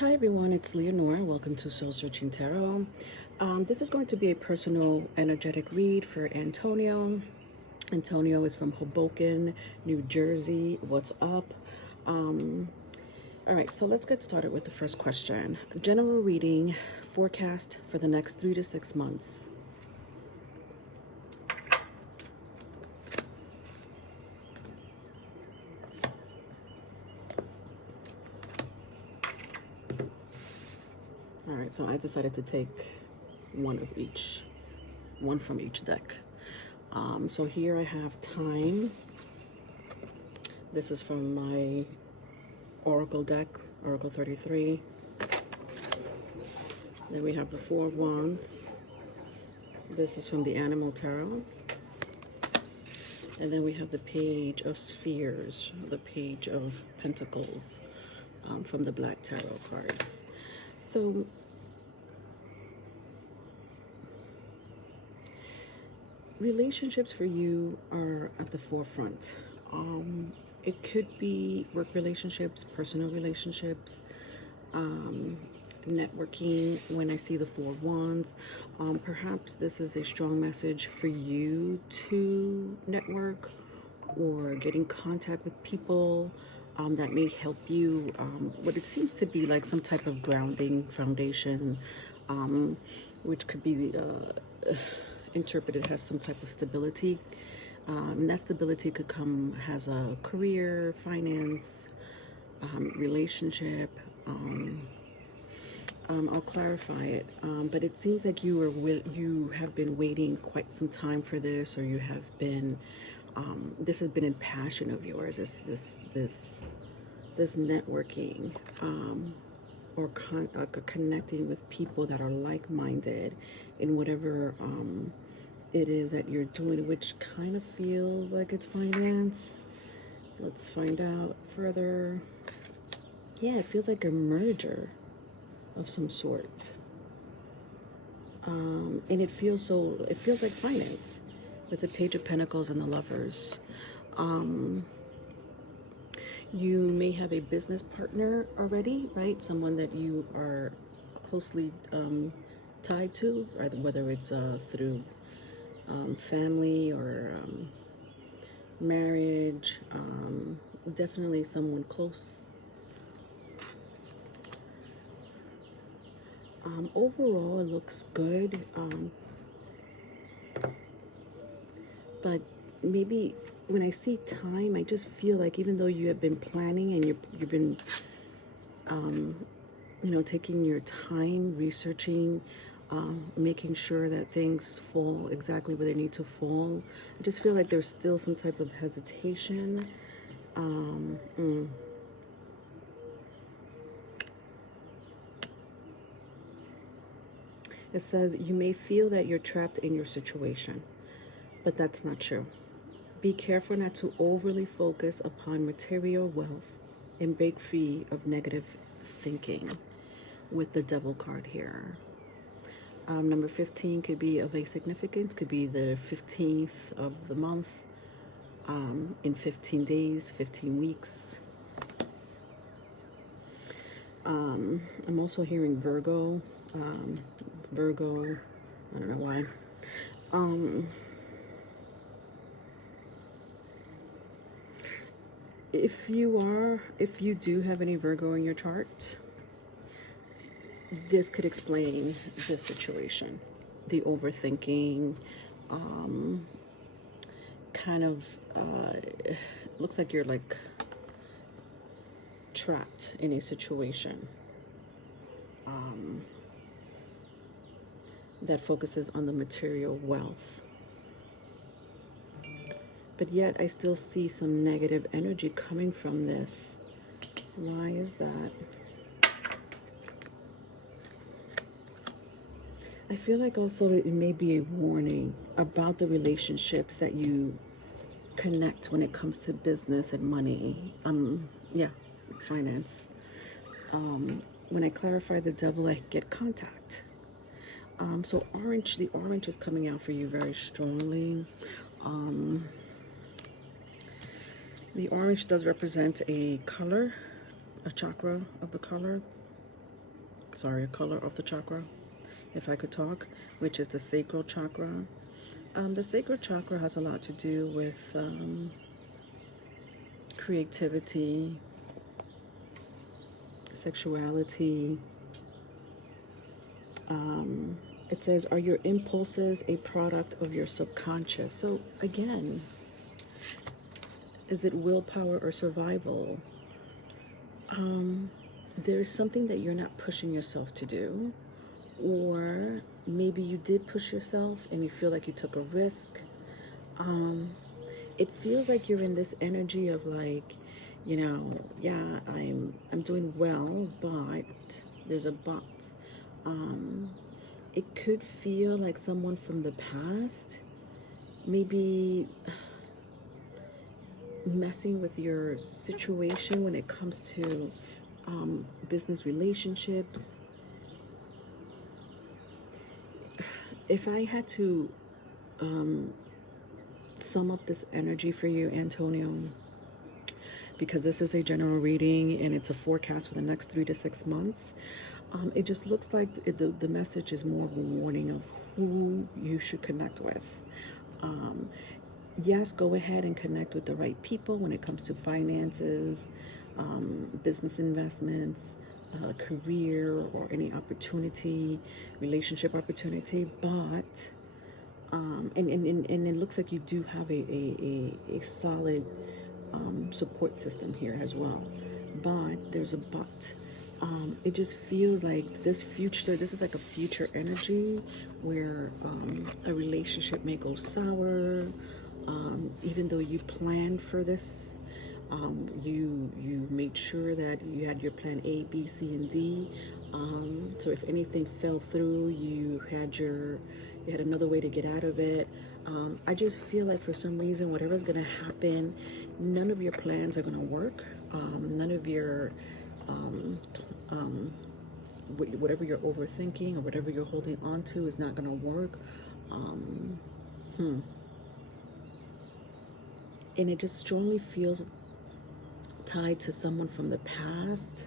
Hi everyone, it's Leonora. Welcome to Soul Searching Tarot. This is going to be a personal energetic read for Antonio. Antonio is from Hoboken, New Jersey. What's up? All right, so let's get started with the first question. General reading, forecast for the next 3 to 6 months. All right, so I decided to take one from each deck. So here I have time. This is from my Oracle deck, Oracle 33. Then we have the Four of Wands. This is from the Animal Tarot. And then we have the Page of Spheres, the Page of Pentacles from the Black Tarot cards. So relationships for you are at the forefront. It could be work relationships, personal relationships, networking. When I see the Four of Wands, perhaps this is a strong message for you to network or get in contact with people that may help you. What it seems to be like some type of grounding foundation, which could be interpreted as some type of stability. And that stability could come as a career, finance, relationship. I'll clarify it, but it seems like you have been waiting quite some time for this, or you have been. This has been a passion of yours. This networking, or connecting with people that are like-minded in whatever it is that you're doing, which kind of feels like it's finance. Let's find out further. Yeah, it feels like a merger of some sort. And it feels like finance with the Page of Pentacles and the Lovers. You may have a business partner already, right? Someone that you are closely tied to, or whether it's through family or marriage. Definitely someone close. Overall, it looks good, but maybe when I see time, I just feel like even though you have been planning and you've been, taking your time, researching, making sure that things fall exactly where they need to fall, I just feel like there's still some type of hesitation. It says you may feel that you're trapped in your situation, but that's not true. Be careful not to overly focus upon material wealth and break free of negative thinking with the Devil card here. Number 15 could be of a significance, could be the 15th of the month, in 15 days, 15 weeks. I'm also hearing Virgo. Virgo, I don't know why. If you do have any Virgo in your chart, this could explain this situation. The overthinking, kind of, looks like you're like trapped in a situation that focuses on the material wealth. But yet I still see some negative energy coming from this. Why is that? I feel like also it may be a warning about the relationships that you connect when it comes to business and money. Yeah, finance. When I clarify the Devil, I get contact. So the orange is coming out for you very strongly. The orange does represent a color, a chakra of the color. sorry, a color of the chakra, if I could talk, which is the sacral chakra. The sacral chakra has a lot to do with creativity, sexuality. It says, are your impulses a product of your subconscious? So again, is it willpower or survival? There's something that you're not pushing yourself to do, or maybe you did push yourself and you feel like you took a risk. It feels like you're in this energy of like, yeah, I'm doing well, but there's a but. It could feel like someone from the past maybe messing with your situation when it comes to business relationships. If I had to sum up this energy for you, Antonio, because this is a general reading and it's a forecast for the next 3 to 6 months, it just looks like the message is more of a warning of who you should connect with. Yes, go ahead and connect with the right people when it comes to finances, business investments, career, or any opportunity, relationship opportunity. But and it looks like you do have a solid support system here as well. But there's a but. It just feels like this is like a future energy where a relationship may go sour, even though you planned for this. You made sure that you had your plan A, B, C, and D. So if anything fell through, you had another way to get out of it. I just feel like for some reason, whatever's going to happen, none of your plans are going to work. None of your whatever you're overthinking or whatever you're holding on to is not going to work. And it just strongly feels tied to someone from the past.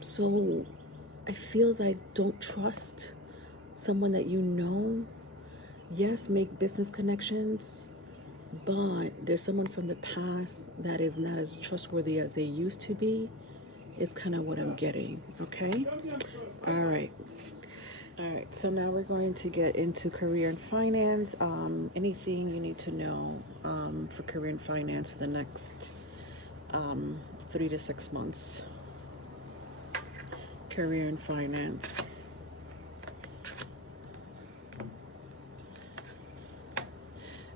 So I feel like don't trust someone that you know. Yes, make business connections, but there's someone from the past that is not as trustworthy as they used to be. Is kind of what I'm getting. Okay. All right. So now we're going to get into career and finance. Anything you need to know for career and finance for the next 3 to 6 months. Career and finance.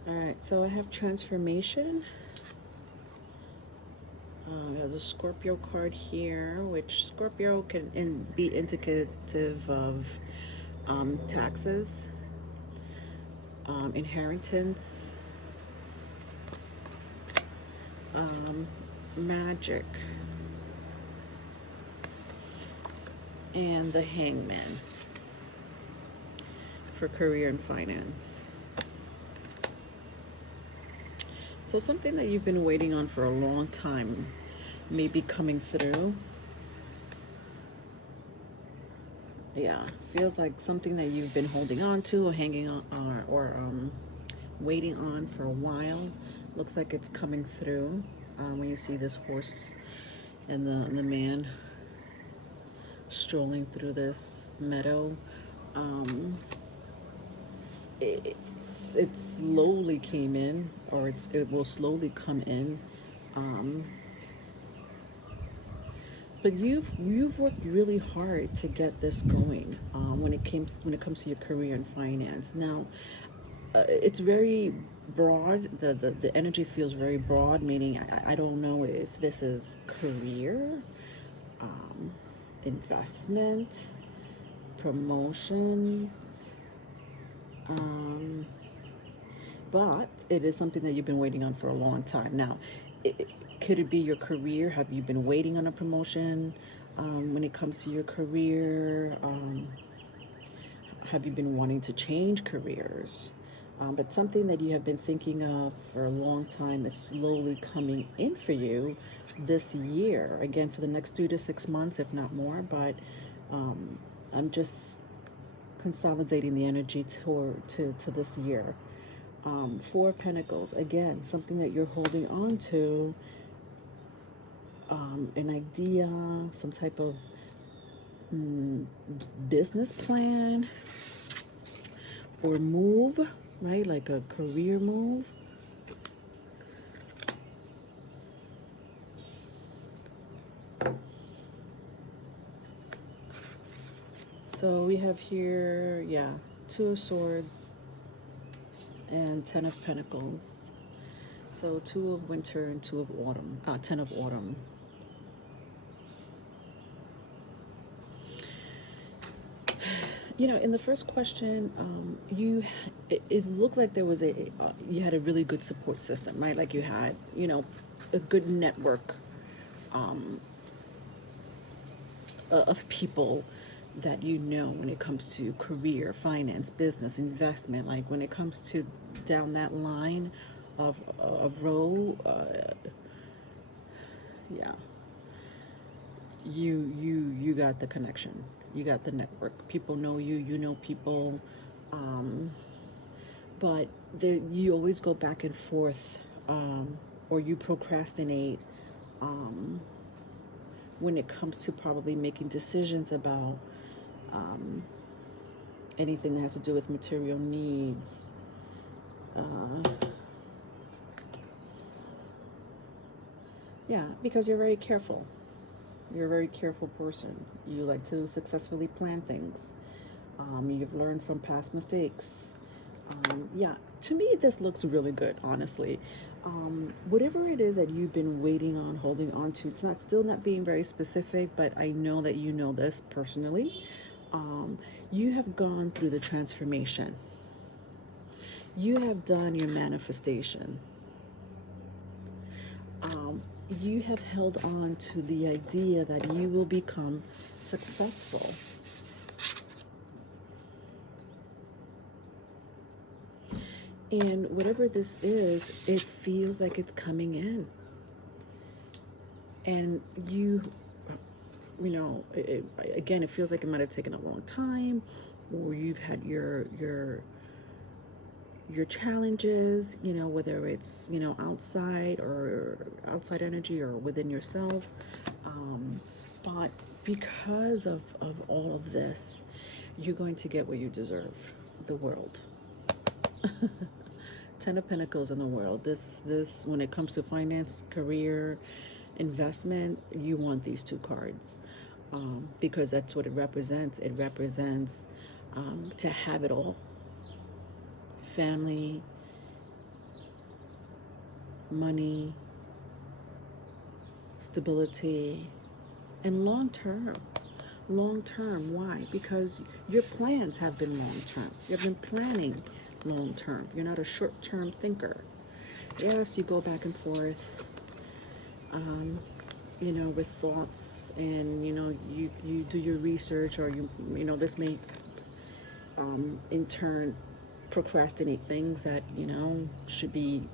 All right, so I have transformation. There's a Scorpio card here, which Scorpio can be indicative of taxes, inheritance, magic, and the Hangman for career and finance. So something that you've been waiting on for a long time may be coming through. Yeah, feels like something that you've been holding on to or hanging on or waiting on for a while. Looks like it's coming through when you see this horse and the man strolling through this meadow. It slowly came in, or it will slowly come in. But you've worked really hard to get this going when it comes to your career and finance. Now, it's very broad. The energy feels very broad, meaning I don't know if this is career, investment, promotions, but it is something that you've been waiting on for a long time. Now, could it be your career? Have you been waiting on a promotion when it comes to your career? Have you been wanting to change careers? But something that you have been thinking of for a long time is slowly coming in for you this year. Again, for the next 2 to 6 months, if not more. But um, I'm just consolidating the energy to this year. Four of Pentacles, again, something that you're holding on to, an idea, some type of business plan or move, right? Like a career move. So we have here, yeah, Two of Swords and Ten of Pentacles. So Two of Winter and Two of Autumn, Ten of Autumn. You know, in the first question, it looked like there was you had a really good support system, right? Like you had, you know, a good network of people that you know when it comes to career, finance, business, investment. Like when it comes to down that line of row, yeah, you got the connection, you got the network. People know you, you know people, but you always go back and forth, or you procrastinate. When it comes to probably making decisions about anything that has to do with material needs. Yeah, because you're very careful. You're a very careful person. You like to successfully plan things. You've learned from past mistakes. Yeah, to me, this looks really good, honestly. Whatever it is that you've been waiting on, holding on to, it's still not being very specific, but I know that you know this personally. You have gone through the transformation. You have done your manifestation. You have held on to the idea that you will become successful. And whatever this is, it feels like it's coming in. And you know, again, it feels like it might have taken a long time, or you've had your challenges, you know, whether it's, you know, outside energy or within yourself. But because of all of this, you're going to get what you deserve, the world. Ten of Pentacles in the world. This when it comes to finance, career, investment, you want these two cards, because that's what it represents. It represents to have it all. Family, money, stability, and long term. Long term. Why? Because your plans have been long term. You've been planning long term. You're not a short term thinker. Yes, you go back and forth, you know, with thoughts, and you know, you do your research, or you know, this may in turn procrastinate things that, you know, should be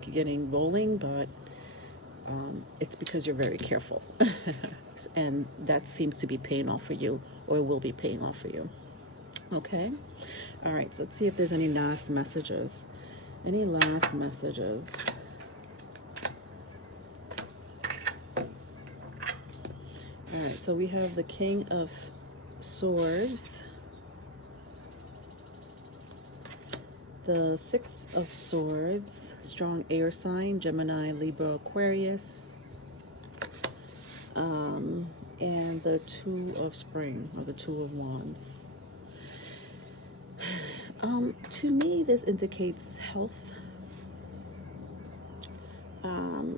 getting rolling, but it's because you're very careful. And that seems to be paying off for you, or will be paying off for you. Okay? All right, so let's see if there's any last messages. Any last messages? All right, so we have the King of Swords, the Six of Swords, strong air sign, Gemini, Libra, Aquarius, and the Two of Spring, or the Two of Wands. To me, this indicates health.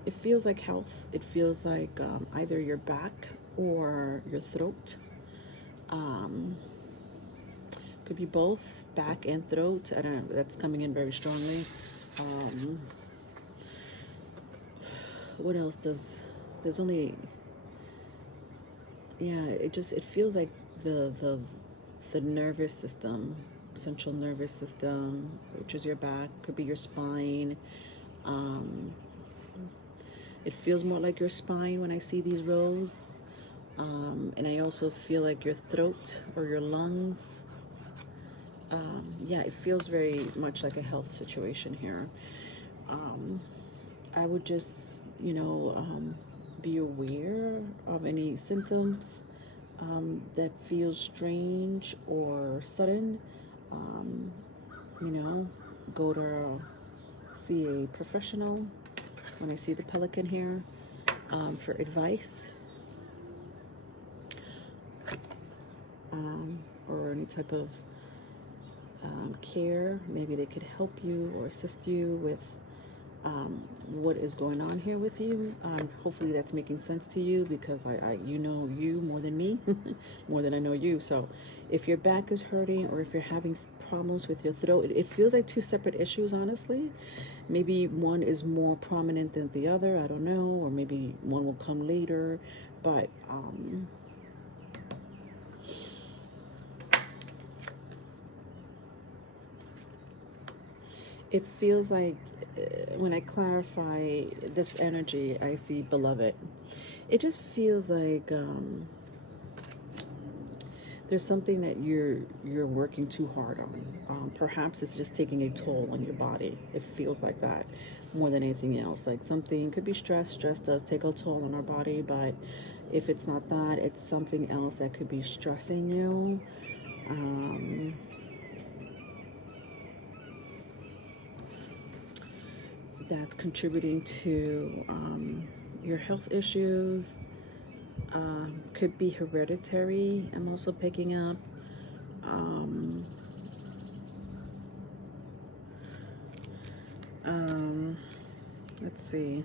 It feels like health. It feels like either your back or your throat. Could be both, back and throat. I don't know. That's coming in very strongly. What else does? There's only. Yeah, it feels like the nervous system. central nervous system, which is your back, could be your spine. Um, it feels more like your spine when I see these rows. And I also feel like your throat or your lungs. Yeah, it feels very much like a health situation here. I would just, be aware of any symptoms that feel strange or sudden. Um, you know, go to see a professional when I see the pelican here for advice or any type of care. Maybe they could help you or assist you with what is going on here with you. Hopefully that's making sense to you, because you know you more than me, more than I know you. So if your back is hurting or if you're having problems with your throat, it feels like two separate issues, honestly. Maybe one is more prominent than the other, I don't know, or maybe one will come later, but it feels like when I clarify this energy, I see beloved. It just feels like there's something that you're working too hard on. Perhaps it's just taking a toll on your body. It feels like that more than anything else. Like something could be stress. Stress does take a toll on our body, but if it's not that, it's something else that could be stressing you. That's contributing to your health issues. Could be hereditary. I'm also picking up. Let's see.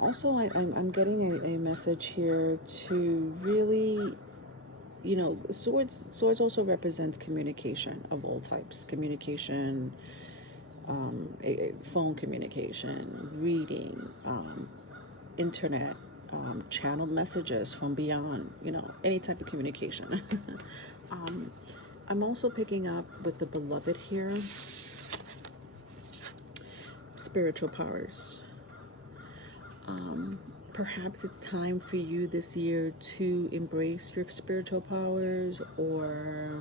Also, I'm getting a message here to really, swords also represents communication of all types. Communication, phone communication, reading, internet, channeled messages from beyond, any type of communication. I'm also picking up with the beloved here, spiritual powers. Perhaps it's time for you this year to embrace your spiritual powers, or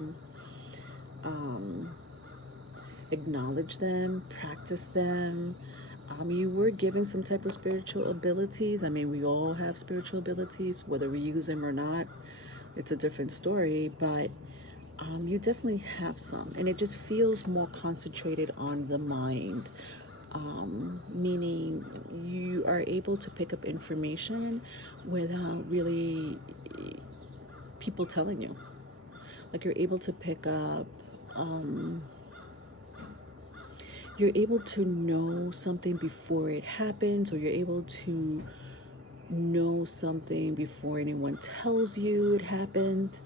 acknowledge them, practice them. You were given some type of spiritual abilities. I mean, we all have spiritual abilities, whether we use them or not, it's a different story, but you definitely have some, and it just feels more concentrated on the mind. Meaning you are able to pick up information without really people telling you. Like you're able to pick up, you're able to know something before it happens, or you're able to know something before anyone tells you it happened.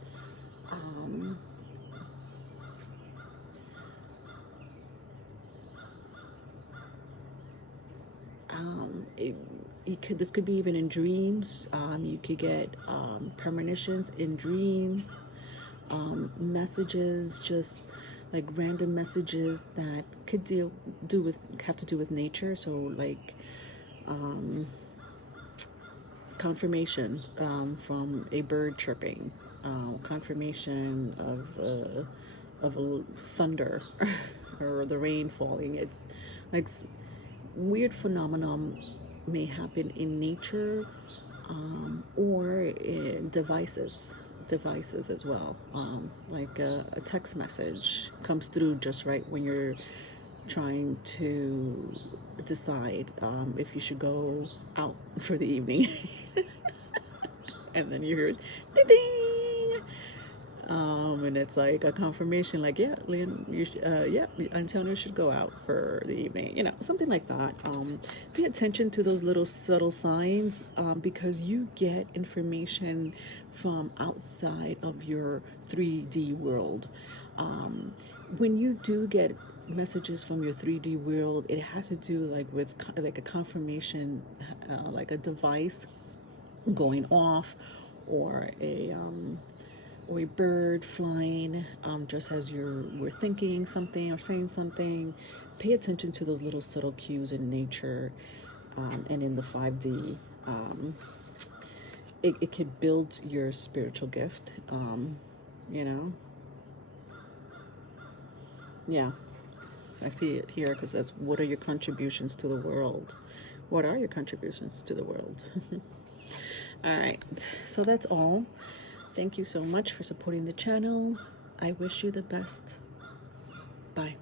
This could be even in dreams. You could get premonitions in dreams, messages, just like random messages that could have to do with nature. So like confirmation from a bird chirping, confirmation of a thunder or the rain falling. It's like weird phenomenon may happen in nature, or in devices as well. Like a text message comes through just right when you're trying to decide if you should go out for the evening. And then you hear ding ding, and it's like a confirmation, like, yeah, Leon, yeah, Antonio should go out for the evening, something like that. Pay attention to those little subtle signs, because you get information from outside of your 3D world. When you do get messages from your 3D world, it has to do with like a confirmation, like a device going off, or a bird flying, just as we're thinking something or saying something. Pay attention to those little subtle cues in nature, and in the 5D. It could build your spiritual gift, you know. Yeah, I see it here because that's, what are your contributions to the world? What are your contributions to the world? All right, so that's all. Thank you so much for supporting the channel. I wish you the best. Bye.